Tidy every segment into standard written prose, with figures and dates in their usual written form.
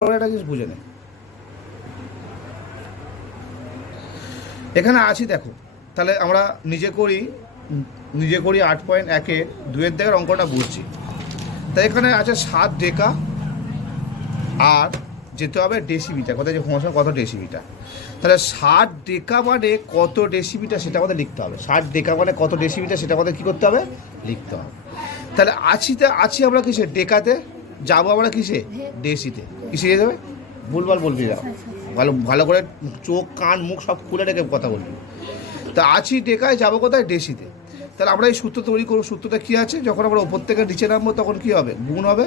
একটা জিনিস বুঝে নেই, এখানে আছি দেখো। তাহলে আমরা নিজে করি 8.1-এর 2-এর দিকের অঙ্কটা বুঝছি। তাই এখানে আছে 7 ডেকা আর যেতে হবে ডেসিমিটার, কোথায় যে সমস্যা কত ডেসিমিটার। তাহলে 60 ডেকা মানে কত ডেসিমিটার সেটা আমাদের লিখতে হবে। 60 ডেকা মানে কত ডেসিমিটার সেটা আমাদের কী করতে হবে, লিখতে হবে। তাহলে আছি আমরা কিসে, ডেকাতে, যাবো আমরা কিসে, ডেসিতে। কিসে যেতে হবে, ভুলভাল বলবি না, ভালো করে চোখ কান মুখ সব খুলে রেখে কথা বলবি। তা আছি ডেকায়, যাবো কোথায়, ডেসিতে। তাহলে আমরা এই সূত্র তৈরি করবো। সূত্রটা কী আছে, যখন আমরা ওপর থেকে নিচে নামবো তখন কী হবে, গুণ হবে,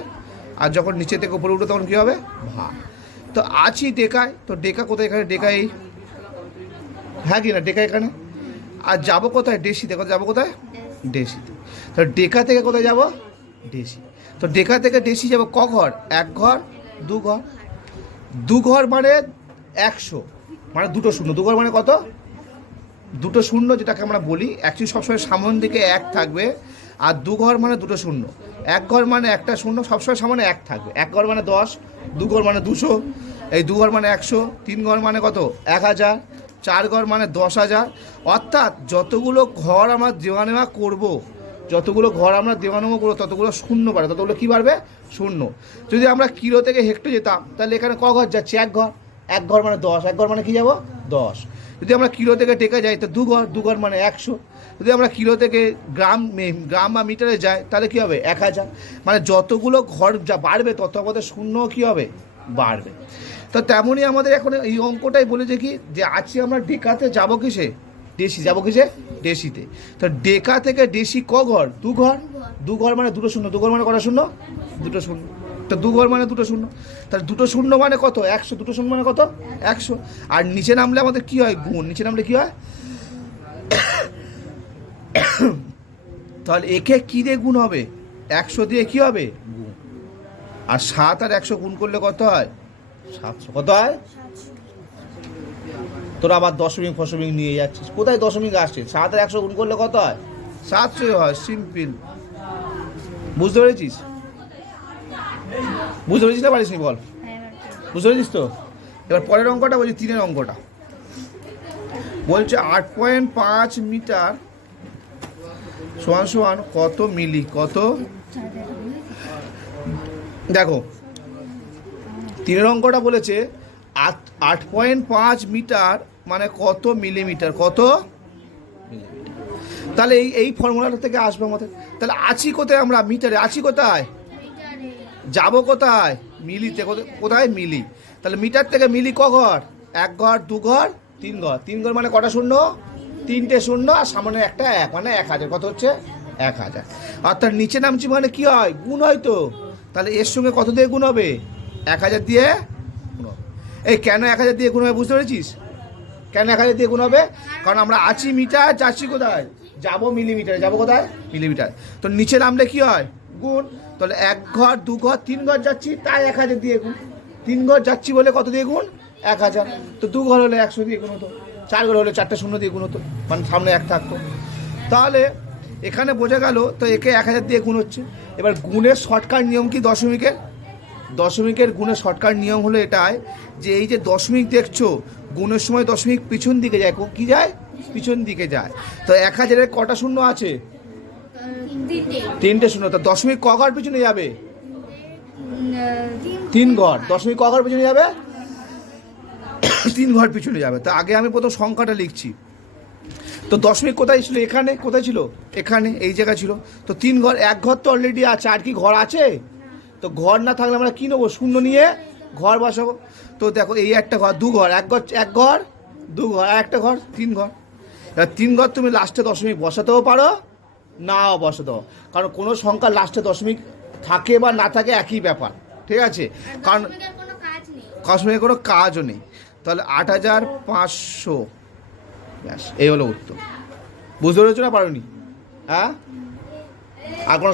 আর যখন নিচে থেকে উপরে উঠবো তখন কী হবে, ভাগ। তো আছি ডেকায়, তো ডেকা কোথায়, এখানে ডেকা এই, হ্যাঁ কি না, ডেকা এখানে। আর যাবো কোথায়, ডেসিতে। কোথায় যাবো, কোথায়, ডেসিতে। তো ডেকা থেকে কোথায় যাব, ডেসি। তো ডেকা থেকে ডেসি যাব ক ঘর, 1 ঘর 2 ঘর। 2 ঘর মানে 100, মানে 2টো শূন্য। 2 ঘর মানে কত, 2টো শূন্য, যেটাকে আমরা বলি অ্যাকচুয়ালি সবসময় সামনের দিকে 1 থাকবে। আর 2 ঘর মানে 2টো শূন্য। 1 ঘর মানে একটা শূন্য, সবসময় সামনে 1 থাকবে। 1 ঘর মানে 10, 2 ঘর মানে 200, এই 2 ঘর মানে 100, 3 ঘর মানে কত, 1000, 4 ঘর মানে 10,000। অর্থাৎ যতগুলো ঘর আমরা দেওয়া নেওয়া করবো, যতগুলো ঘর আমরা দেওয়া নেওয়া করবো ততগুলো শূন্য বাড়বে, ততগুলো কী বাড়বে, শূন্য। যদি আমরা কিলো থেকে হেক্টর যেতাম তাহলে এখানে ক ঘর যাচ্ছে, 1 ঘর। 1 ঘর মানে 10, 1 ঘর মানে কী যাবো, 10। যদি আমরা কিলো থেকে টেকা যাই তো 2 ঘর, 2 ঘর মানে 100। যদি আমরা কিলো থেকে গ্রাম বা মিটারে যাই তাহলে কী হবে, 1000। মানে যতগুলো ঘর যা বাড়বে তত আমাদের শূন্য কী হবে, বাড়বে। তো তেমনই আমাদের এখন এই অঙ্কটাই বলেছে কি, যে আছি আমরা ডেকাতে যাবো কিসে, ডেসি, যাবো কিসে, ডেসিতে। তো ডেকা থেকে ডেসি ক ঘর, 2 ঘর। 2 ঘর মানে 2টো শূন্য। 2 ঘর মানে কটা শূন্য, 2টো শূন্য। তো 2 ঘর মানে 2টো শূন্য। তাহলে 2টো শূন্য মানে কত, 100। 2টো শূন্য মানে কত, 100। আর নিচে নামলে আমাদের কী হয়, গুণ। নিচে নামলে কী হয়, তাহলে একে কী দিয়ে গুণ হবে, 100 দিয়ে কী হবে, গুণ। আর 7 আর 100 গুণ করলে কত হয়, 700। কত হয়, তোরা আবার দশমিক ফশমিক নিয়ে যাচ্ছিস, কোথায় দশমিক আসছে, 7 আর 100 গুণ করলে কত হয়, 700 হয়, সিম্পল। বুঝতে পেরেছিস, বুঝতে পেরেছিস না পারিস নি, বল, বুঝতে পেরেছিস তো। এবার পরের অঙ্কটা বলছি, 3-এর অঙ্কটা বলছে 8.5 মিটার সমান সমান কত মিলি, কত, দেখো 3-এর অঙ্কটা বলেছে 8.5 মিটার মানে কত মিলিমিটার, কত মিলিমিটার। তাহলে এই ফর্মুলাটা থেকে আসবে আমাদের। তাহলে আছি কোথায়, আমরা মিটারে আছি, কোথায় যাব, কোথায়, মিলিতে। কোথায়, মিলি। তাহলে মিটার থেকে মিলি ক ঘর, 1 ঘর 2 ঘর 3 ঘর। 3 ঘর মানে কটা শূন্য, 3টে শূন্য, আর সামনে একটা 1 মানে 1000। কত হচ্ছে, 1000। অর্থাৎ নিচে নামছি মানে কি হয়, গুণ হয় তো। তাহলে এর সঙ্গে কত দিয়ে গুণ হবে, 1000 দিয়ে গুণ হবে। এই কেন 1000 দিয়ে গুণ হবে, বুঝতে পেরেছিস, কেন 1000 দিয়ে গুণ হবে, কারণ আমরা আছি মিটার, যাচ্ছি কোথায়, যাবো মিলিমিটারে। যাবো কোথায়, মিলিমিটার। তো নিচে নামলে কি হয়, গুণ। তাহলে 1 ঘর 2 ঘর 3 ঘর যাচ্ছি, তাই 1000 দিয়ে গুণ। 3 ঘর যাচ্ছি বলে কত দিয়ে গুণ, 1000। তো 2 ঘর হলে 100 দিয়ে গুণ হতো, 4 ঘর হলে 4টে শূন্য দিয়ে গুণ হতো, মানে সামনে 1 থাকতো। তাহলে এখানে বোঝা গেল, তো একে 1000 দিয়ে গুণ হচ্ছে। এবার গুণের শর্টকাট নিয়ম কি, দশমিকের গুণের শর্টকাট নিয়ম হলো এটাই, যে এই যে দশমিক দেখছো, গুণের সময় দশমিক পিছন দিকে যায়, কি যায়, পিছন দিকে যায়। তো 1000-এর কটা শূন্য আছে, 3টে শূন্য। তো দশমিক ক ঘর পিছনে যাবে, 3 ঘর। দশমিক ক ঘর পিছনে যাবে, 3 ঘর পিছনে যাবে। তো আগে আমি প্রথম সংখ্যাটা লিখছি। তো দশমিক কোথায় ছিল, এখানে, কোথায় ছিল, এখানে, এই জায়গা ছিল। তো 3 ঘর, 1 ঘর তো অলরেডি আছে, আর কি ঘর আছে, তো ঘর না থাকলে আমরা কী নেবো, শূন্য নিয়ে ঘর বসাবো। তো দেখো এই একটা ঘর, 2 ঘর, 1 ঘর 2 ঘর, আর একটা ঘর 3 ঘর। এবার 3 ঘর তুমি লাস্টে দশমিক বসাতেও পারো, নাও বসাতেও, কারণ কোনো সংখ্যা লাস্টে দশমিক থাকে বা না থাকে একই ব্যাপার, ঠিক আছে, কারণ দশমিকের কোনো কাজও নেই। তাহলে 8500, ব্যাস, এই হলো উত্তর। বুঝতে পেরেছো না, পারোনি, হ্যাঁ, আর কোনো